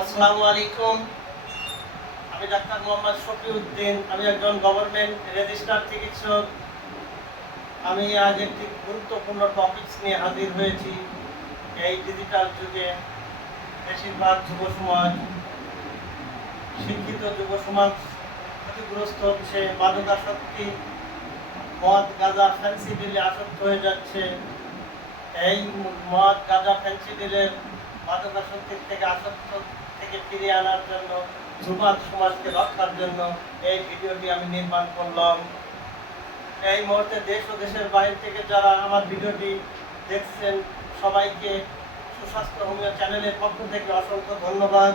আসসালামু আলাইকুম। আমি ডাক্তার মোহাম্মদ শফিউদ্দিন, আমি একজন গভর্নমেন্ট রেজিস্টার চিকিৎসক। আমি আজ একটি গুরুত্বপূর্ণ টপিকস নিয়ে হাজির হয়েছি এই ডিজিটাল যুগে। বেশিরভাগ যুব সমাজ, শিক্ষিত যুব সমাজ ক্ষতিগ্রস্ত হচ্ছে মাদকাসক্তি মদ, গাঁজা, ফ্যান্সি ডিলে আসক্ত হয়ে যাচ্ছে। এই মদ, গাঁজা, ফ্যান্সি ডিলের মাদকাসক্তির থেকে, আসক্ত থেকে ফিরিয়ে আনার জন্য সমাজকে জন্য এই ভিডিওটি আমি নির্মাণ করলাম। এই মুহূর্তে দেশ ও দেশের বাইরে থেকে যারা আমার ভিডিওটি দেখছেন, সবাইকে সুস্বাস্থ্য চ্যানেলের পক্ষ থেকে অসংখ্য ধন্যবাদ।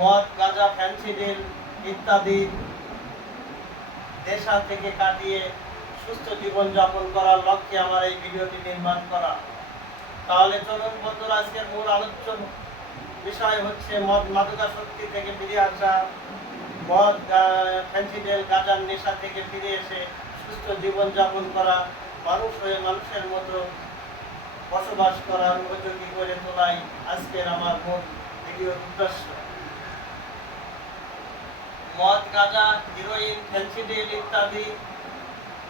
মদ, গাঁজা, ফ্যান্সিডিল ইত্যাদি নেশা থেকে কাটিয়ে সুস্থ জীবনযাপন করার লক্ষ্যে আমার এই ভিডিওটি নির্মাণ করা। তাহলে চলুন বন্ধুরা, আজকের মূল আলোচ্য বিষয় হচ্ছে মদ মাদকাসক্তি থেকে ফিরে আসা, মদ ফ্যান্সিডেল গাঁজার নেশা থেকে ফিরে এসে সুস্থ জীবনযাপন করা, মানুষ হয়ে মানুষের মতো বসবাস করার উপযোগী করে তোলাই আজকের আমার মূল ভিডিওর উদ্দেশ্য। মদ, গাঁজা, হিরোইন ফেন্সিডিল ইত্যাদি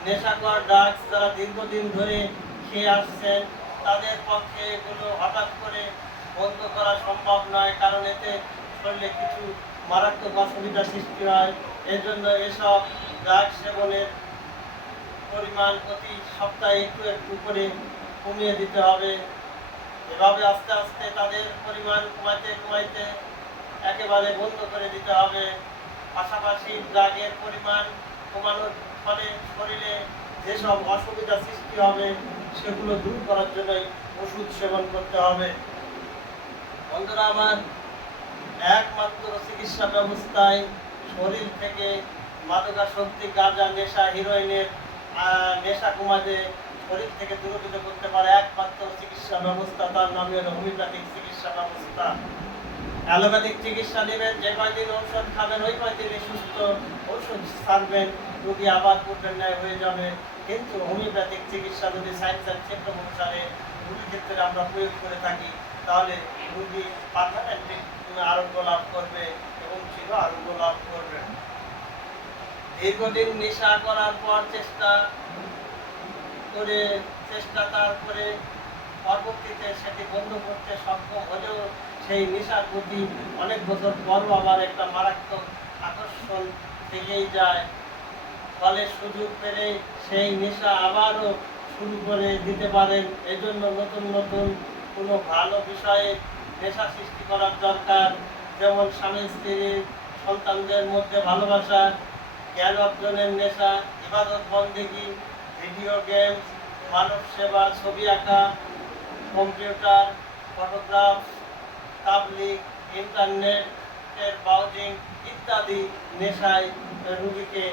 নেশাকর ড্রাগস যারা দীর্ঘদিন ধরে খেয়ে আসছেন, তাদের পক্ষে এগুলো হঠাৎ করে বন্ধ করা সম্ভব নয়, কারণ এতে শরীরে কিছু মারাত্মক অসুবিধা সৃষ্টি হয়। এজন্য এসব ড্রাগ সেবনের পরিমাণ প্রতি সপ্তাহে একটু একটু করে কমিয়ে দিতে হবে। এভাবে আস্তে আস্তে তাদের পরিমাণ কমাইতে কমাইতে একেবারে বন্ধ করে দিতে হবে। পাশাপাশি ড্রাগের পরিমাণ কমানোর ফলে শরীরে যেসব অসুবিধা সৃষ্টি হবে, সেগুলো দূর করার জন্যই ওষুধ সেবন করতে হবে। বন্ধুরা, আমার একমাত্র চিকিৎসা ব্যবস্থায় শরীর থেকে মাদকাসক্তি, গাঁজা, নেশা, হিরোইনের নেশা কমাতে, শরীর থেকে দূরীভূত করতে পারে একমাত্র চিকিৎসা ব্যবস্থা, তার নামই হলো হোমিওপ্যাথিক চিকিৎসা ব্যবস্থা। অ্যালোপ্যাথিক চিকিৎসা নেবেন, যে কয়দিন ঔষধ খাবেন, ওই কয়দিনই সুস্থ ওষুধ ছাড়বেন, রোগী আবার পূর্বের ন্যায় হয়ে যাবে। কিন্তু হোমিওপ্যাথিক চিকিৎসা যদি সায়েন্স অ্যান্ড ক্ষেত্র অনুসারে রোগীর ক্ষেত্রে আমরা প্রয়োগ করে থাকি, তাহলে রোগী পারমানেন্টলি আরোগ্য লাভ করবে এবং চির আরোগ্য লাভ করবে দীর্ঘদিন নেশা করার পর চেষ্টা করে, চেষ্টা তারপরে পরবর্তীতে সেটি বন্ধ করতে সক্ষম হলেও সেই নেশার প্রতি অনেক বছর পরও আবার একটা মারাত্মক আকর্ষণ থেকেই যায়। ফলে সুযোগ পেলে সেই নেশা আবারও শুরু করে দিতে পারেন। এজন্য নতুন নতুন কোনো ভালো বিষয়ে নেশা সৃষ্টি করার দরকার। যেমন স্বামী স্ত্রীর সন্তানদের মধ্যে ভালোবাসা, জ্ঞান অর্জনের নেশা, ইবাদত বন্দেগি, ভিডিও গেমস, মানব সেবা, ছবি আঁকা, কম্পিউটার ফটোগ্রাফ তাবলিক ইন্টারনেটের ব্রাউজিং ইত্যাদি নেশায় রুগীকে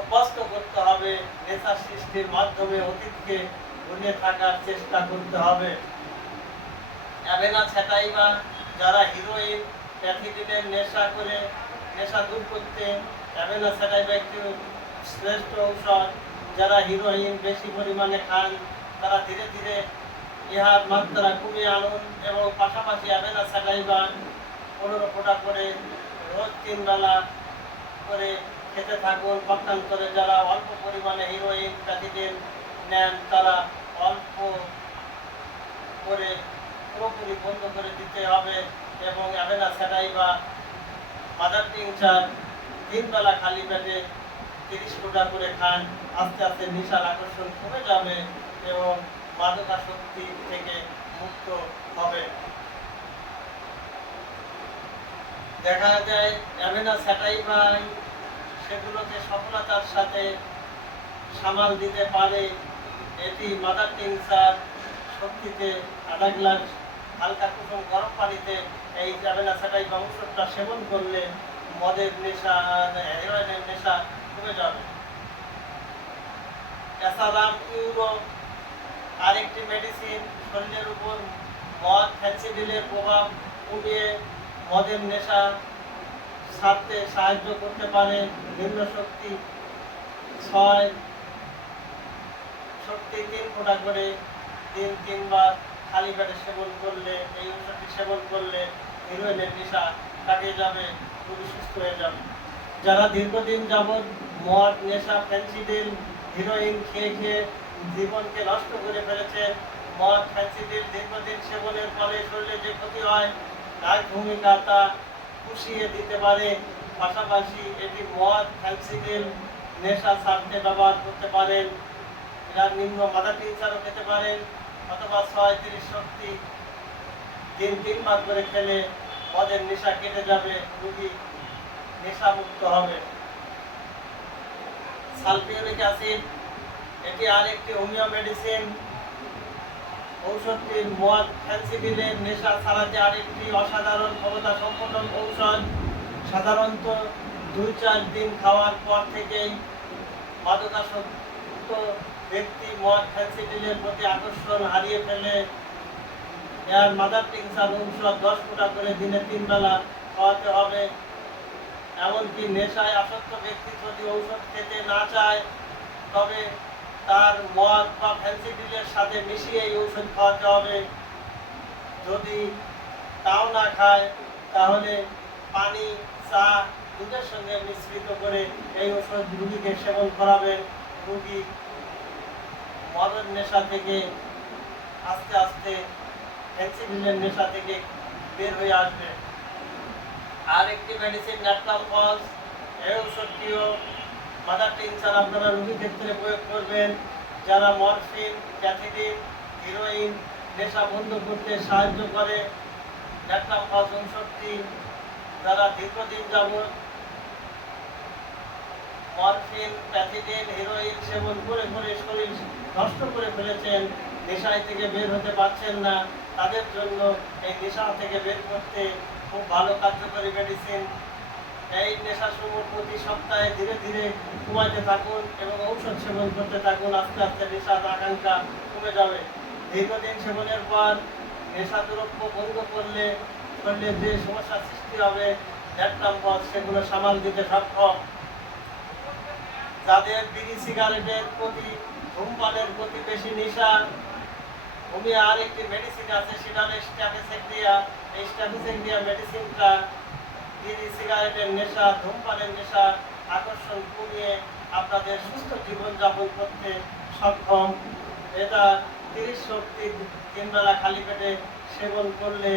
অভ্যস্ত করতে হবে। নেশা সৃষ্টির মাধ্যমে অতীতকে ভুলে থাকার চেষ্টা করতে হবে। অ্যাভেনা ছাটাইবা যারা হিরোইন প্যাথিডিনের নেশা করে নেশা দূর করতে, অ্যাভেনা ছাটাইবা একটি শ্রেষ্ঠ ঔষধ। যারা হিরোইন বেশি পরিমাণে খান, তারা ধীরে ধীরে ইহার মাত্রা কমিয়ে আনুন এবং পাশাপাশি অ্যাভেনা ছাটাইবা পনেরো ফোঁটা করে রোজ তিন বেলা করে খেতে থাকুন। পক্ষান্তরে যারা অল্প পরিমাণে হিরোইন প্যাথিডিন নেন, তারা অল্প করে পুরোপুরি বন্ধ করে দিতে হবে এবং অ্যাভেনা স্যাটাই বা মাদার টিংচার তিন বেলা খালি পেটে তিরিশ ফোটা করে খান। আস্তে আস্তে নেশার আকর্ষণ কমে যাবে এবং মাদকাসক্তি থেকে মুক্ত হবে। দেখা যায় অ্যাভেনা স্যাটাই বাই সেগুলোকে সফলতার সাথে সামাল দিতে পারে। এটি মাদার টিংসার শক্তিতে আধা গ্লাস হালকা কুসুম গরম পানিতে এই জাবেনা সাটাই বা ওষুধটা সেবন করলে মদের নেশা হেরোইনের নেশা কমে যাবে। অ্যাসারাম ইউরো আরেকটি মেডিসিন শরীরের উপর মদ ফ্যান্সিডিলের প্রভাব কমিয়ে মদের নেশা সারতে সাহায্য করতে পারে নিম্ন শক্তি ছয়, শক্তি তিন ফোঁটা করে দিন তিনবার খালি পেটে সেবন করলে, এই ওষুধটি সেবন করলে হিরোইনের নেশা কাটিয়ে যাবে খুবই সুস্থ হয়ে যাবে। যারা দীর্ঘদিন যাবৎ মদ, নেশা ফ্যান্সিডিল হিরোইন খেয়ে খেয়ে জীবনকে নষ্ট করে ফেলেছেন মদ ফ্যান্সিডিল দীর্ঘদিন সেবনের ফলে শরীরে যে ক্ষতি হয়, তার ভূমিকা তা পুষিয়ে দিতে পারে। পাশাপাশি এটি মদ ফ্যান্সিডিল নেশা ছাড়তে ব্যবহার করতে পারেন। এরা নিম্ন মাথা টিনসারও খেতে পারেন। অথবা ছয় তিরিশ শক্তি দিন তিনবার করে খেলে মদের নেশা কেটে যাবে, রুগী নেশামুক্ত হবে। সালফিউরিক অ্যাসিড এটি আরেকটি হোমিও মেডিসিন। ঔষধটির মদ ফ্যান্সিডিলের নেশা ছাড়াতে আরেকটি অসাধারণ ক্ষমতা সম্পন্ন ঔষধ। সাধারণত দুই চার দিন খাওয়ার পর থেকেই মাদকাসক্ত ব্যক্তি মদ ফ্যান্সিডিলের প্রতি আকর্ষণ হারিয়ে ফেলে। এর মাদার টিংসার ঔষধ দশ ফুটা করে দিনে তিন বেলা খাওয়াতে হবে। এমনকি নেশায় আসক্ত ব্যক্তি যদি ঔষধ খেতে না চায়, তবে তার মদ বা ফ্যান্সিডিলের সাথে মিশিয়ে এই ওষুধ খাওয়াতে হবে। যদি তাও না খায়, তাহলে পানি, চা দুধের সঙ্গে মিশ্রিত করে এই ওষুধ রুগীকে সেবন করাবেন রুগী মদের নেশা থেকে আস্তে আস্তে ফ্যান্সি ফ্যান্সিডিলের নেশা থেকে বের হয়ে আসবে। আর একটি মেডিসিন ন্যাটনাল ফলস এই ওষুধটিও মাদার টিনচার আপনারা রোগীর ক্ষেত্রে প্রয়োগ করবেন। যারা মরফিন, ক্যাথিডিন, হিরোইন, নেশা বন্ধ করতে সাহায্য করে ন্যাটনাল ফলস ঔষধটি যারা দীর্ঘদিন যাবত মরফিন প্যাথিডিন হিরোইন সেবন করে করে শরীর নষ্ট করে ফেলেছেন, নেশায় থেকে বের হতে পারছেন না, তাদের জন্য এই নেশা থেকে বের করতে খুব ভালো কার্যকরী মেডিসিন এই নেশাসমূহ প্রতি সপ্তাহে ধীরে ধীরে কমাতে থাকুন এবং ঔষধ সেবন করতে থাকুন, আস্তে আস্তে নেশার আকাঙ্ক্ষা কমে যাবে। দীর্ঘদিন সেবনের পর নেশা দ্রব্য বন্ধ করলে করলে যে সমস্যার সৃষ্টি হবে ন্যাটনাম পথ সেগুলো সামাল দিতে সক্ষম। যাদের বিড়ি, সিগারেটের প্রতি, ধূমপানের প্রতি বেশি নেশা ভূমি আর একটি মেডিসিন আছে, সেটা হলো স্ট্যাফিসেকডিয়া এই স্ট্যাফিসেকডিয়া মেডিসিনটা বিড়ি সিগারেটের নেশা, ধূমপানের নেশা, আকর্ষণ কমিয়ে আপনাদের সুস্থ জীবনযাপন করতে সক্ষম। এটা তিরিশ শক্তি তিনবেলা খালি পেটে সেবন করলে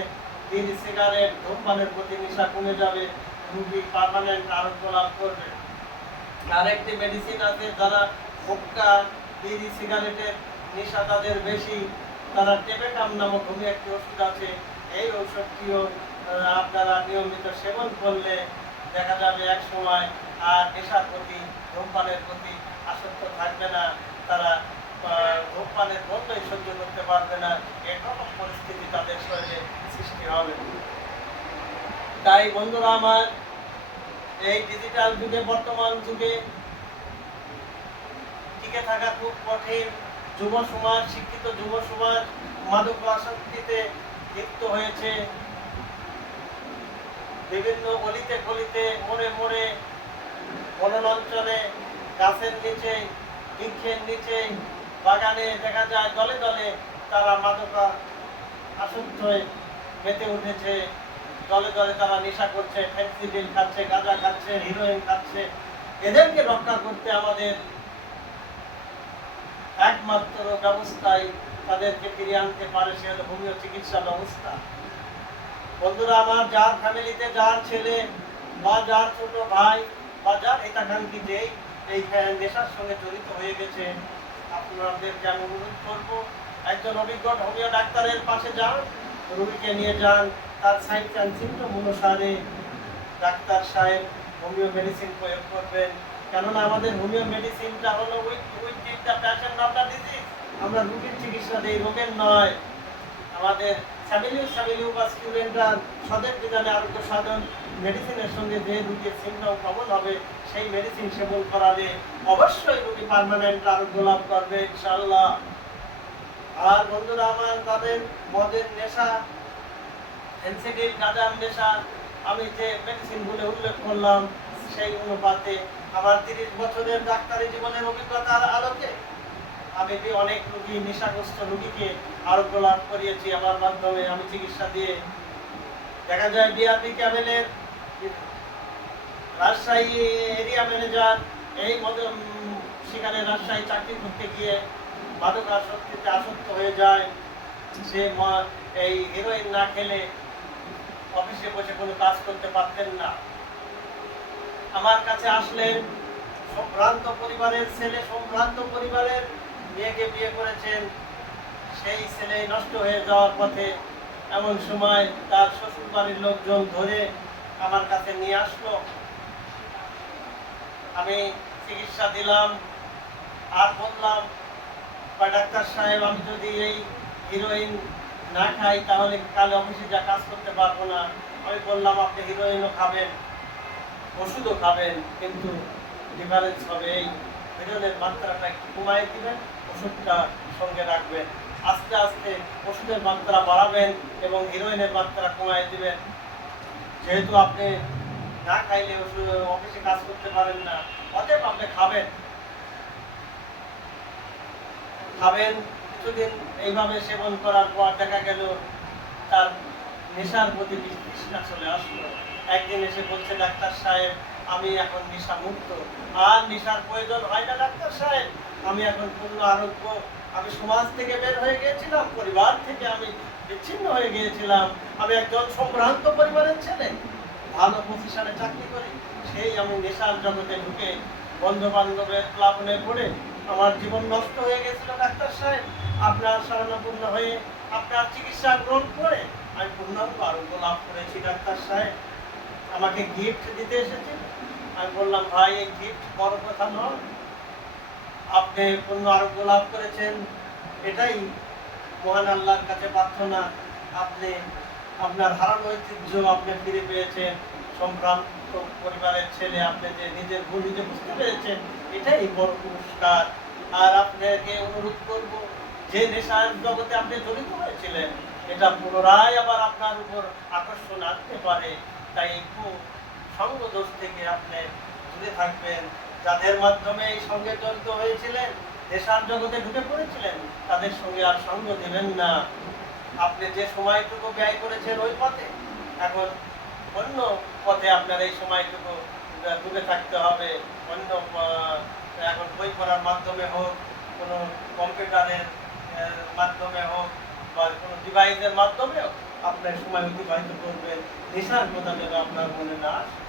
বিড়ি সিগারেট, ধূমপানের প্রতি নেশা কমে যাবে, রুগী পার্মানেন্ট আরোগ্য লাভ করবে। আরেকটি মেডিসিন আছে, যারা হুক্কা বিড়ি সিগারেটের নেশা তাদের বেশি। তারা টেবেকাম নামক হোমিও একটি ওষুধ আছে, এই ঔষধটিও আপনারা নিয়মিত সেবন করলে দেখা যাবে এক সময় আর নেশার প্রতি, ধূমপানের প্রতি আসক্ত থাকবে না। তারা ধূমপানের বন্ধই সহ্য করতে পারবে না। এরকম পরিস্থিতি তাদের শরীরে সৃষ্টি হবে। তাই বন্ধুরা আমার, এই ডিজিটাল যুগে, বর্তমান যুগে টিকে থাকা খুব কঠিন যুব সমাজ, শিক্ষিত যুব সমাজ মাদক আসক্তিতে লিপ্ত হয়েছে। বিভিন্ন গলিতে গলিতে মোড়ে মোড়ে বনাঞ্চলে গাছের নিচে, বৃক্ষের নিচে, বাগানে দেখা যায় দলে দলে তারা মাদকা আসক্ত হয়ে মেতে উঠেছে। দলে দলে তারা নেশা করছে ফেন্সিডিল খাচ্ছে, গাঁজা খাচ্ছে, হিরোইন খাচ্ছে। এদেরকে রক্ষা করতে আমাদের একমাত্র ব্যবস্থায় তাদেরকে ফিরিয়ে আনতে পারে সে হলো হোমিও চিকিৎসা ব্যবস্থা। বন্ধুরা, আমার যার ফ্যামিলিতে যার ছেলে বা যার ছোট ভাই বা যার হিতাকাঙ্ক্ষী যেই, এই নেশার সঙ্গে জড়িত হয়ে গেছে। আপনাদেরকে আমি অনুরোধ করব? একজন অভিজ্ঞ হোমিও ডাক্তারের পাশে যান, রোগীকে নিয়ে যান। তার সাইড অ্যান্ড সিমটম অনুসারে ডাক্তার সাহেব হোমিও মেডিসিন প্রয়োগ করবেন। কেননা আমাদের হোমিও মেডিসিনটা হলো with with the passion of the আমরা রোগীর চিকিৎসা দেই, রোগের নয়। আমাদের স্যামিলিউ বা স্টুডেন্টরা বিধানে আরোগ্য সাধন মেডিসিনের সঙ্গে যে রোগীর সিমটম হবে, সেই মেডিসিন সেবন করালে অবশ্যই রোগী পার্মানেন্ট আরোগ্য লাভ করবে ইনশাল্লাহ আর বন্ধুরা আমার, তাদের মদের নেশা, এনসিডিল, গাঁজার নেশা, আমি যে মেডিসিনগুলো উল্লেখ করলাম, সেই অনুপাতে আমার তিরিশ বছরের ডাক্তারি জীবনের অভিজ্ঞতার আলোকে আমি অনেক রুগী, নেশাগ্রস্ত রুগীকে আরোগ্য লাভ করিয়েছি আমার মাধ্যমে। আমি চিকিৎসা দিয়ে দেখা যায় বিআরপি ক্যাবেলের রাজশাহী এরিয়া ম্যানেজার এই সেখানে রাজশাহী চাকরি করতে গিয়ে মাদকাসক্তিতে আসক্ত হয়ে যায়। সে এই হিরোইন না খেলে অফিসে বসে কোনো কাজ করতে পারতেন না। আমার কাছে আসলেন সম্ভ্রান্ত পরিবারের ছেলে, সম্ভ্রান্ত পরিবারের মেয়েকে বিয়ে করেছেন। সেই ছেলে নষ্ট হয়ে যাওয়ার পথে এমন সময় তার শ্বশুর বাড়ির লোকজন ধরে আমার কাছে নিয়ে আসলো। আমি চিকিৎসা দিলাম, আর বললাম, বা ডাক্তার সাহেব, আমি যদি এই হিরোইন না খাই, তাহলে কাল অফিসে যা কাজ করতে পারব না। আমি বললাম, আপনি হিরোইনও খাবেন, ওষুধও খাবেন, কিন্তু ডিফারেন্স হবে এই হিরোইনের মাত্রাটা একটু কমাই দিবেন, ওষুধটা সঙ্গে রাখবেন। আস্তে আস্তে ওষুধের মাত্রা বাড়াবেন এবং হিরোইনের মাত্রা কমাই দিবেন। যেহেতু আপনি না খাইলে ওষুধ, অফিসে কাজ করতে পারেন না, অতএব আপনি খাবেন। খাবেন, কিছুদিন এইভাবে সেবন করার পর দেখা গেল তার নেশার প্রতি তৃষ্ণা চলে আসলো। একদিন এসে বলছে, ডাক্তার সাহেব, আমি এখন নেশা মুক্ত আর নেশার প্রয়োজন হয় না, ডাক্তার সাহেব। আমি এখন পূর্ণ আরোগ্য। আমি সমাজ থেকে বের হয়ে গিয়েছিলাম, পরিবার থেকে আমি বিচ্ছিন্ন হয়ে গিয়েছিলাম। আমি একজন সম্ভ্রান্ত পরিবারের ছেলে, ভালো প্রতিষ্ঠানে চাকরি করি, সেই আমি নেশার জগতে ঢুকে বন্ধু বান্ধবের প্লাবনে পড়ে আমার জীবন নষ্ট হয়ে গেছিল ডাক্তার সাহেব। আপনার শরণাপূর্ণ হয়ে আপনার চিকিৎসা গ্রহণ করে আমি পূর্ণাঙ্গ আরোগ্য লাভ করেছি, ডাক্তার সাহেব। আমাকে গিফট দিতে এসেছেন আমি বললাম, ভাই, এই গিফট বড় কথা নয়। আপনি পূর্ণ আরোগ্য লাভ করেছেন, এটাই মহান আল্লাহর কাছে প্রার্থনা। আপনি আপনার হারানো ঐতিহ্য আপনি ফিরে পেয়েছেন, সম্ভ্রান্ত পরিবারের ছেলে আপনি যে নিজের ভুল নিজে বুঝতে পেরেছেন, এটাই বড় পুরস্কার। আর আপনাকে অনুরোধ করব, যে নেশার জগতে আপনি জড়িত হয়েছিলেন, এটা পুনরায় আবার আপনার উপর আকর্ষণ আনতে পারে। তাই একটু সঙ্গ দোষ থেকে আপনি দূরে থাকবেন। যাদের মাধ্যমে এই সঙ্গে জড়িত হয়েছিলেন নেশার জগতে ঢুকে পড়েছিলেন, তাদের সঙ্গে আর সঙ্গ দেবেন না। আপনি যে সময়টুকু ব্যয় করেছেন ওই পথে, এখন অন্য পথে আপনার এই সময়টুকু ডুবে থাকতে হবে। অন্য এখন বই পড়ার মাধ্যমে হোক, কোনো কম্পিউটারের মাধ্যমে হোক, বা কোনো ডিভাইসের মাধ্যমে হোক, আপনার সময় অতিবাহিত করবেন। নেশার কথা যেন আপনার মনে না আসে।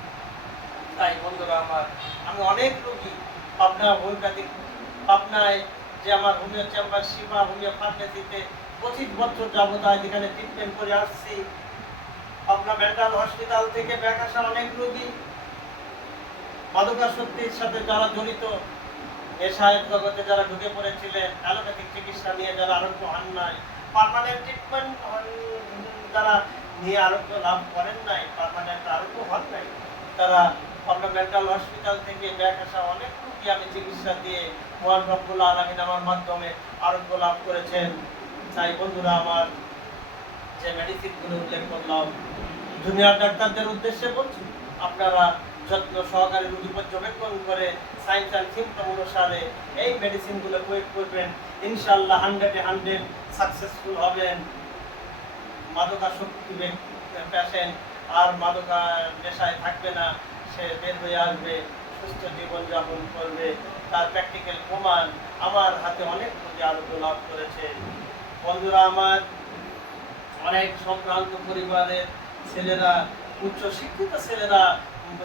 তাই বন্ধুরা আমার, আমি অনেক রোগী। পাবনা হোমিওপ্যাথিক পাবনায় যে আমার হোমিও চেম্বার সীমা হোমিও ফার্মেসিতে পঁচিশ বছর যাবত আজ এখানে ট্রিটমেন্ট করে আসছি। পাবনা মেন্টাল হসপিটাল থেকে ব্যাক আসা অনেক রোগী। মাদকাসক্তির সাথে যারা জড়িত নেশায় জগতে যারা ঢুকে পড়েছিলেন, অ্যালোপ্যাথিক চিকিৎসা নিয়ে যারা আরোগ্য হন নাই পার্মানেন্ট ট্রিটমেন্ট যারা নিয়ে আরোগ্য লাভ করেন নাই পার্মানেন্ট আরোগ্য হন নাই, তারা আমরা মেন্টাল হসপিটাল থেকে ব্যাক আসা অনেক রুগী আমি চিকিৎসা দিয়ে রব্বুল আলমিন আমার মাধ্যমে আরোগ্য লাভ করেছেন। তাই বন্ধুরা, আমার যে মেডিসিনগুলো উল্লেখ করলাম জুনিয়র ডাক্তারদের উদ্দেশ্যে বলছি, আপনারা যত্ন সহকারে রোগী পর্যবেক্ষণ করে সাইন্স অ্যান্ড সিমটম অনুসারে এই মেডিসিনগুলো প্রয়োগ করবেন। ইনশাল্লাহ হান্ড্রেডে হান্ড্রেড সাকসেসফুল হবেন। মাদকাসক্তি পেশেন্ট আর মাদকা নেশায় থাকবে না। সে বের হয়ে আসবে, সুস্থ জীবনযাপন করবে, তার প্র্যাকটিক্যাল প্রমাণ আমার হাতে অনেক রোগী আরোগ্য লাভ করেছে। বন্ধুরা আমার, অনেক সম্ভ্রান্ত পরিবারের ছেলেরা, উচ্চ শিক্ষিত ছেলেরা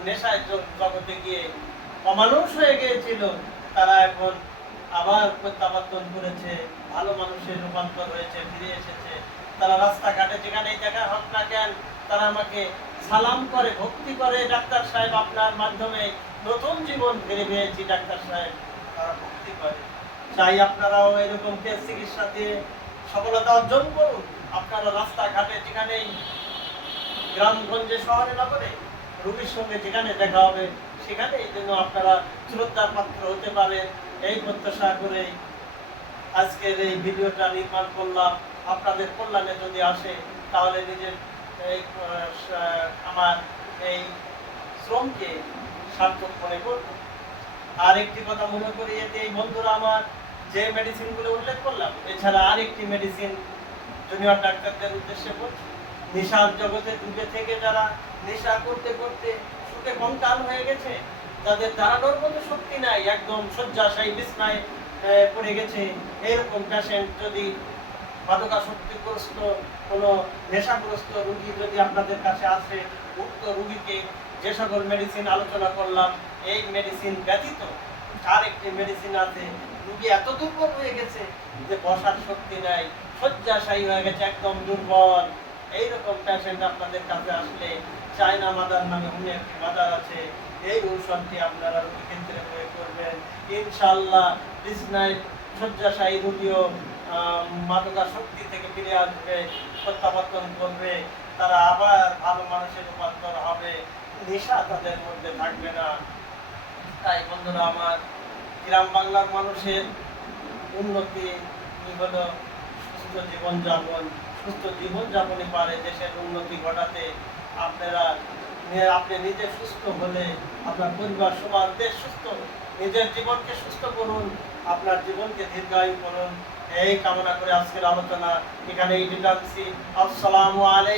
নেশায় জগতে গিয়ে অমানুষ হয়ে গিয়েছিল, তারা এখন আবার প্রত্যাবর্তন করেছে, ভালো মানুষের রূপান্তর হয়েছে, ফিরে এসেছে। তারা রাস্তাঘাটে যেখানেই দেখা হোক না কেন, তারা আমাকে সালাম করে, ভক্তি করে ডাক্তার সাহেব আপনার মাধ্যমে নতুন জীবন ফিরে পেয়েছি ডাক্তার সাহেব। তারা ভক্তি করে। চাই আপনারাও এরকম টেস্ট চিকিৎসা দিয়ে সফলতা অর্জন করুন। আপনারা রাস্তাঘাটে যেখানেই গ্রামগঞ্জে, শহরে নগরে রোগীর সঙ্গে যেখানে দেখা হবে সেখানে এই জন্য আপনারা শ্রদ্ধার পাত্র হতে পারেন। এই প্রত্যাশা করে আজকের এই ভিডিওটা নির্মাণ করলাম। আপনাদের কল্যাণে যদি আসে, তাহলে নিজের এই আমার এই শ্রমকে সার্থক মনে করব। আর একটি কথা মনে করিয়ে দিই, বন্ধুরা, আমার যে মেডিসিনগুলো উল্লেখ করলাম, এছাড়া আরেকটি মেডিসিন জুনিয়র ডাক্তারদের উদ্দেশ্যে বলছি। নেশার জগতে ডুবে থেকে যারা নেশা করতে করতে সুখে কঙ্কাল হয়ে গেছে, তাদের দাঁড়ানোর মতো শক্তি নাই, একদম শয্যাশায়ী বিছনায় পড়ে গেছে। এরকম পেশেন্ট যদি মাদকাসক্তিগ্রস্ত কোনো নেশাগ্রস্ত রুগী যদি আপনাদের কাছে আসে, উক্ত রুগীকে যে সকল মেডিসিন আলোচনা করলাম, এই মেডিসিন ব্যতীত আর একটি মেডিসিন আছে। রুগী এত দুর্বল হয়ে গেছে যে বসার শক্তি নাই, শয্যাশায়ী হয়ে গেছে, একদম দুর্বল। এইরকম পেশেন্ট আপনাদের কাছে আসলে চায়না মাদার নামে উনি একটি মাদার আছে। এই ঔষধটি আপনারা রোগী ক্ষেত্রে প্রয়োগ করবেন। ইনশাল্লাহ শয্যাশায়ী রুগীও আহ, মাদকা শক্তি থেকে ফিরে আসবে প্রত্যাবর্তন করবে তারা আবার ভালো মানুষের রূপান্তর হবে। নেশা তাদের মধ্যে থাকবে না। তাই বন্ধুরা আমার গ্রাম বাংলার মানুষের উন্নতি হলো সুস্থ জীবনযাপন। সুস্থ জীবনযাপনই পারে দেশের উন্নতি ঘটাতে। আপনারা আপনি নিজে সুস্থ হলে আপনার পরিবার সবার দেশ সুস্থ। নিজের জীবনকে সুস্থ করুন আপনার জীবনকে দীর্ঘায়ু করুন। এই কামনা করে আজকের আলোচনা এখানে টানছি আসসালামু আলাইকুম।